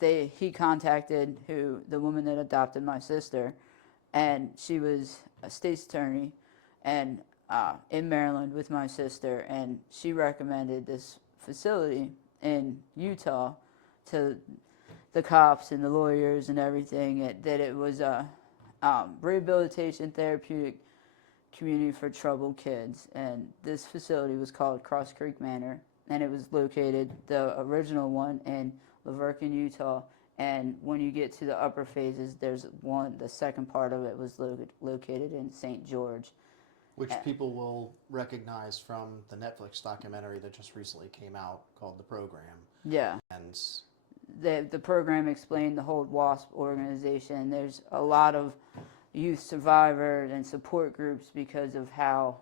he contacted the woman that adopted my sister, and she was a state's attorney, and in Maryland with my sister, and she recommended this facility in Utah to the cops and the lawyers and everything, that it was a rehabilitation therapeutic community for troubled kids. And this facility was called Cross Creek Manor, and it was located, the original one, in Laverkin, Utah. And when you get to the upper phases, there's one, the second part of it was located in St. George. Which people will recognize from the Netflix documentary that just recently came out called The Program. Yeah. And The program explained the whole WASP organization. There's a lot of youth survivors and support groups because of how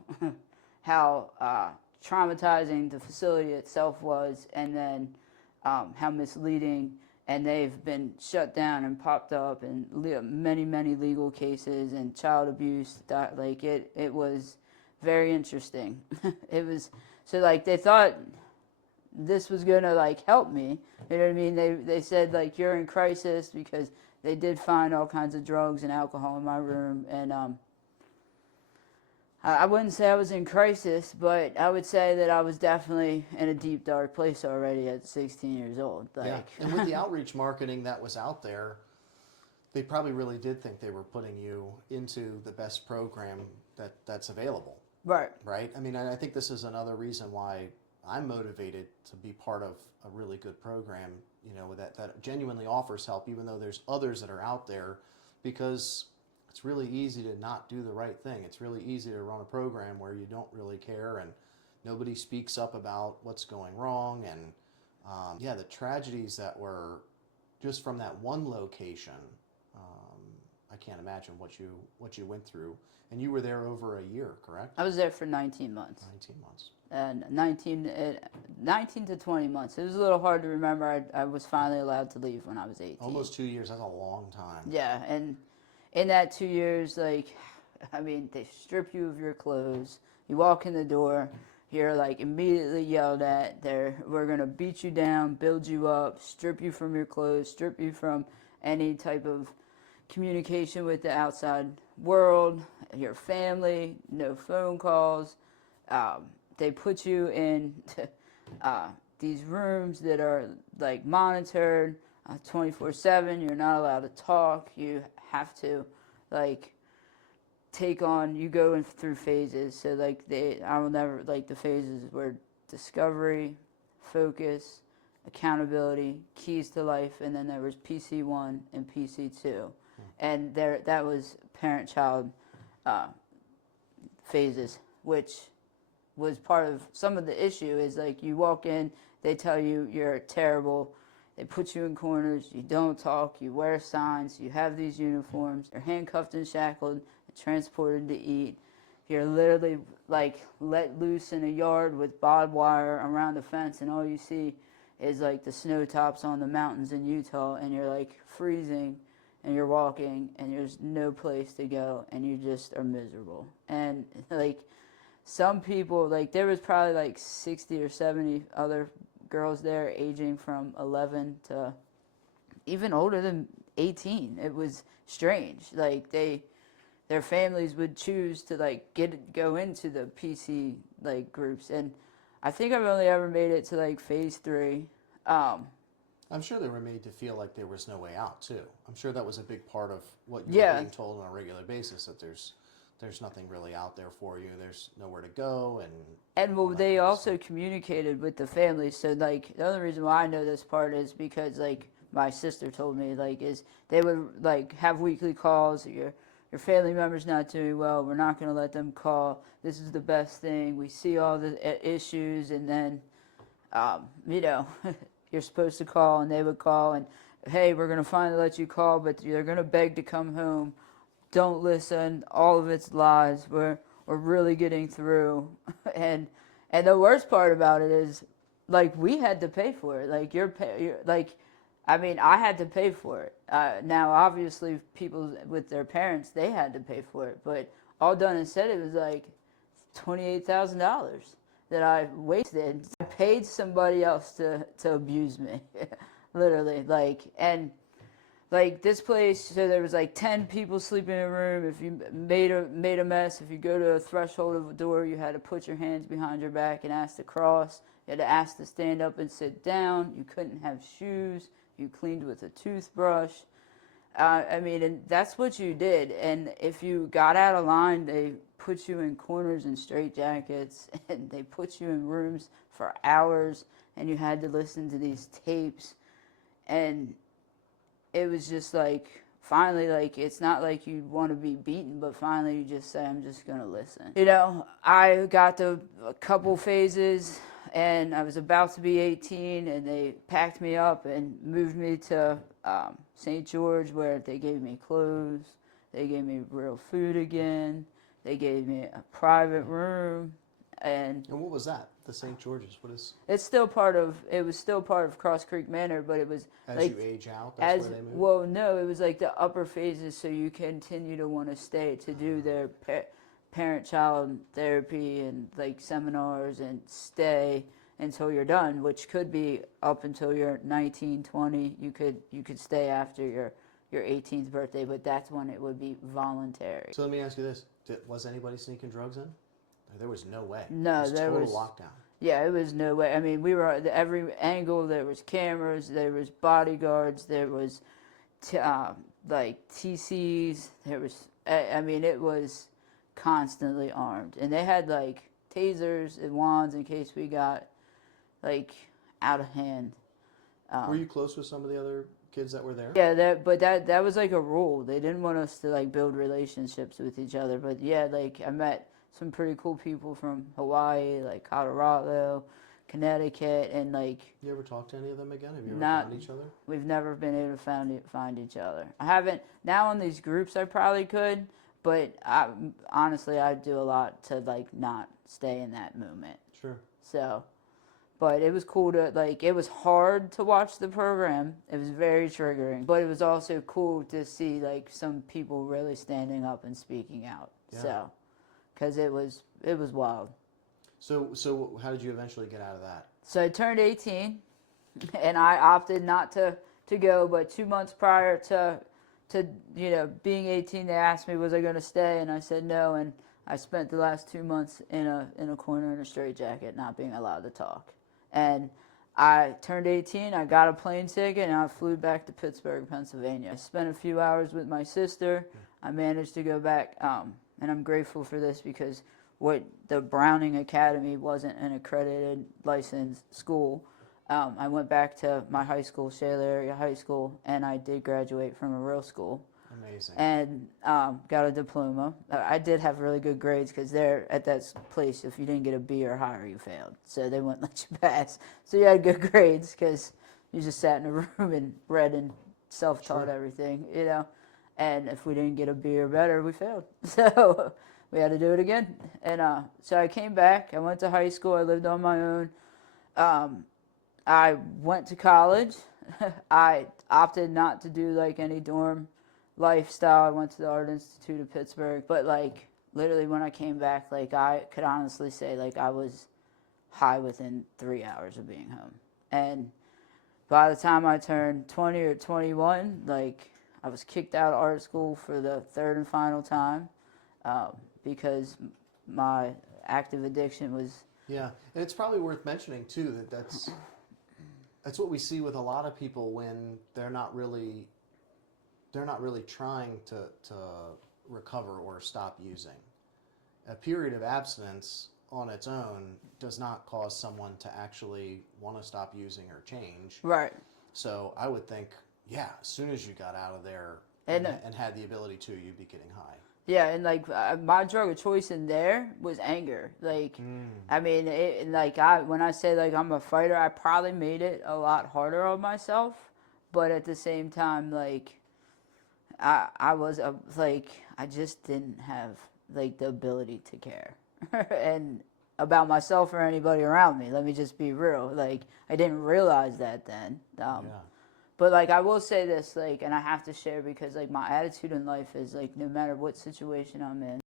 traumatizing the facility itself was, and then how misleading. And they've been shut down and popped up, and many legal cases and child abuse. It was very interesting. It was, so like they thought this was gonna like help me. You know what I mean? They said like, you're in crisis, because they did find all kinds of drugs and alcohol in my room. And I wouldn't say I was in crisis, but I would say that I was definitely in a deep, dark place already at 16 years old. yeah, and with the outreach marketing that was out there, they probably really did think they were putting you into the best program that's available. Right. Right? I mean, I think this is another reason why I'm motivated to be part of a really good program, you know, that genuinely offers help, even though there's others that are out there, because it's really easy to not do the right thing. It's really easy to run a program where you don't really care and nobody speaks up about what's going wrong. And yeah, the tragedies that were just from that one location, I can't imagine what you went through. And you were there over a year, correct? I was there for 19 months. 19 months. And 19 to 20 months. It was a little hard to remember. I was finally allowed to leave when I was 18. Almost 2 years. That's a long time. Yeah, and in that 2 years, like, I mean, they strip you of your clothes. You walk in the door, you're like immediately yelled at. We're gonna beat you down, build you up, strip you from your clothes, strip you from any type of communication with the outside world, your family, no phone calls. They put you in these rooms that are like monitored 24/7. You're not allowed to talk. You have to like you go in through phases. So like I will never, like, the phases were discovery, focus, accountability, keys to life, and then there was PC1 and PC2. And that was parent-child phases, which was part of some of the issue. Is like, you walk in, they tell you you're terrible, they put you in corners, you don't talk, you wear signs, you have these uniforms, you're handcuffed and shackled, and transported to eat. You're literally like let loose in a yard with barbed wire around the fence, and all you see is like the snow tops on the mountains in Utah, and you're like freezing, and you're walking, and there's no place to go, and you just are miserable. And like, some people, like, there was probably like 60 or 70 other girls there aging from 11 to even older than 18. It was strange. Like, their families would choose to like go into the PC like groups. And I think I've only ever made it to like phase 3. I'm sure they were made to feel like there was no way out too. I'm sure that was a big part of what you were being told on a regular basis, that there's nothing really out there for you. There's nowhere to go, and well, they also communicated with the families. So like, the only reason why I know this part is because like my sister told me, like, is they would like have weekly calls. Your family member's not doing well. We're not going to let them call. This is the best thing. We see all the issues, and then you know, you're supposed to call, and they would call, and hey, we're going to finally let you call, but they're going to beg to come home. Don't listen. All of it's lies. We're really getting through. And the worst part about it is, like, we had to pay for it. Like, I mean, I had to pay for it. Now, obviously, people with their parents, they had to pay for it. But all done and said, it was like $28,000 that I wasted. I paid somebody else to abuse me. literally. Like this place, so there was like 10 people sleeping in a room. If you made a mess, if you go to a threshold of a door, you had to put your hands behind your back and ask to cross. You had to ask to stand up and sit down. You couldn't have shoes. You cleaned with a toothbrush. I mean, and that's what you did. And if you got out of line, they put you in corners and straitjackets, and they put you in rooms for hours, and you had to listen to these tapes. And it was just like, finally, like, it's not like you want to be beaten, but finally you just say, I'm just going to listen. You know, I got to a couple phases, and I was about to be 18, and they packed me up and moved me to St. George, where they gave me clothes, they gave me real food again, they gave me a private room, and what was that? The St. George's? What is? it was still part of Cross Creek Manor, but it was As like, you age out, that's where they move? well, no, it was like the upper phases, so you continue to want to stay to do their parent-child therapy and like seminars and stay until you're done, which could be up until you're 19, 20. You could stay after your 18th birthday, but that's when it would be voluntary. So let me ask you this: was anybody sneaking drugs in? There was no way. No, it was there total was lockdown. Yeah, it was no way. I mean, we were at every angle. There was cameras. There was bodyguards. There was like TCs. There was. I mean, it was constantly armed, and they had like tasers and wands in case we got like out of hand. Were you close with some of the other kids that were there? Yeah, that was like a rule. They didn't want us to like build relationships with each other. But yeah, like I met some pretty cool people from Hawaii, like Colorado, Connecticut, and like. You ever talk to any of them again? Have you ever found each other? We've never been able to find each other. I haven't. Now in these groups, I probably could, but honestly, I do a lot to like not stay in that moment. Sure. So. But it was cool to, like, it was hard to watch the program. It was very triggering. But it was also cool to see, like, some people really standing up and speaking out. Yeah. So, because it was wild. So how did you eventually get out of that? So I turned 18, and I opted not to go. But 2 months prior to being 18, they asked me, was I going to stay? And I said no. And I spent the last 2 months in a corner in a straitjacket, not being allowed to talk. And I turned 18, I got a plane ticket, and I flew back to Pittsburgh, Pennsylvania. I spent a few hours with my sister. I managed to go back, and I'm grateful for this because the Browning Academy wasn't an accredited licensed school. I went back to my high school, Shale Area High School, and I did graduate from a real school. Amazing. And got a diploma. I did have really good grades because there at that place, if you didn't get a B or higher, you failed. So they wouldn't let you pass. So you had good grades because you just sat in a room and read and self-taught everything, you know. And if we didn't get a B or better, we failed. So we had to do it again. And so I came back. I went to high school. I lived on my own. I went to college. I opted not to do like any dorm lifestyle. I went to the Art Institute of Pittsburgh, but like literally when I came back, like I could honestly say like I was high within 3 hours of being home. And by the time I turned 20 or 21, like I was kicked out of art school for the third and final time because my active addiction was. Yeah, and it's probably worth mentioning too that's what we see with a lot of people when they're not really trying to recover or stop using. A period of abstinence on its own does not cause someone to actually want to stop using or change. Right. So I would think, yeah, as soon as you got out of there and had the ability to, you'd be getting high. Yeah, and like my drug of choice in there was anger. Like, I mean, when I say like I'm a fighter, I probably made it a lot harder on myself, but at the same time, like I was like I just didn't have like the ability to care and about myself or anybody around me. Let me just be real. Like I didn't realize that then. But like I will say this, like, and I have to share because like my attitude in life is like no matter what situation I'm in.